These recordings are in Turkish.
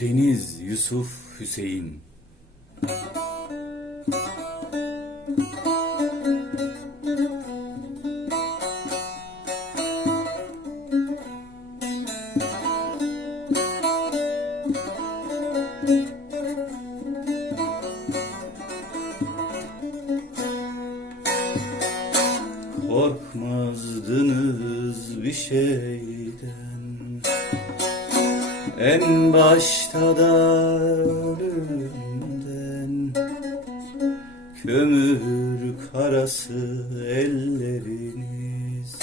Deniz Yusuf Hüseyin. Korkmazdınız bir şeyden En başta da Kömür karası elleriniz.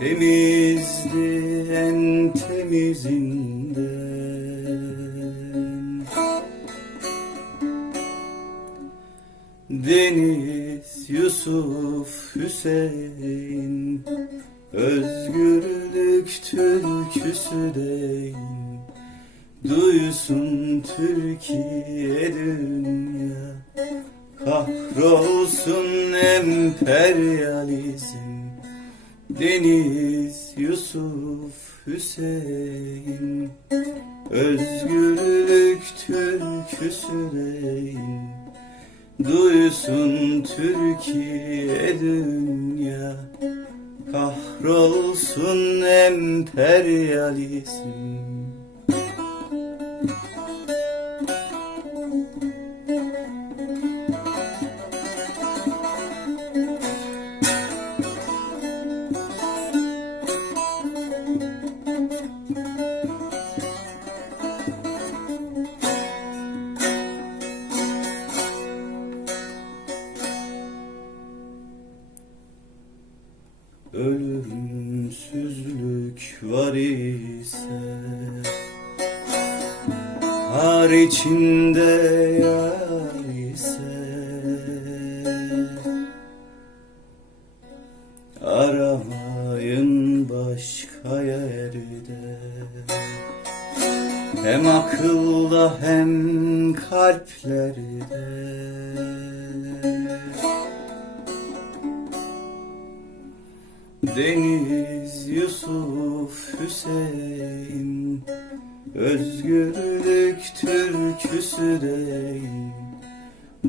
Temizdi en temizinden. Deniz, Yusuf, Hüseyin Özgürlük türküsü deyin Duysun Türkiye dünya. Kahrolsun emperyalizm Deniz, Yusuf, Hüseyin. Özgürlük türküsü deyin Duysun Türkiye dünya Kahrolsun emperyalizm Ölümsüzlük var ise Har içinde yar ise Aramayın başka yerde. Hem akılda hem kalplerde Deniz, Yusuf, Hüseyin Özgürlük türküsü deyin.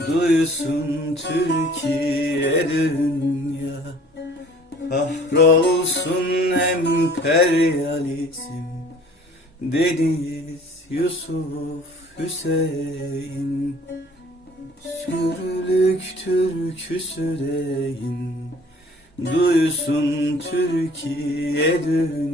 Duysun Türkiye dünya Kahrolsun emperyalizm. Deniz, Yusuf, Hüseyin Özgürlük türküsü deyin Duysun Türkiye dünya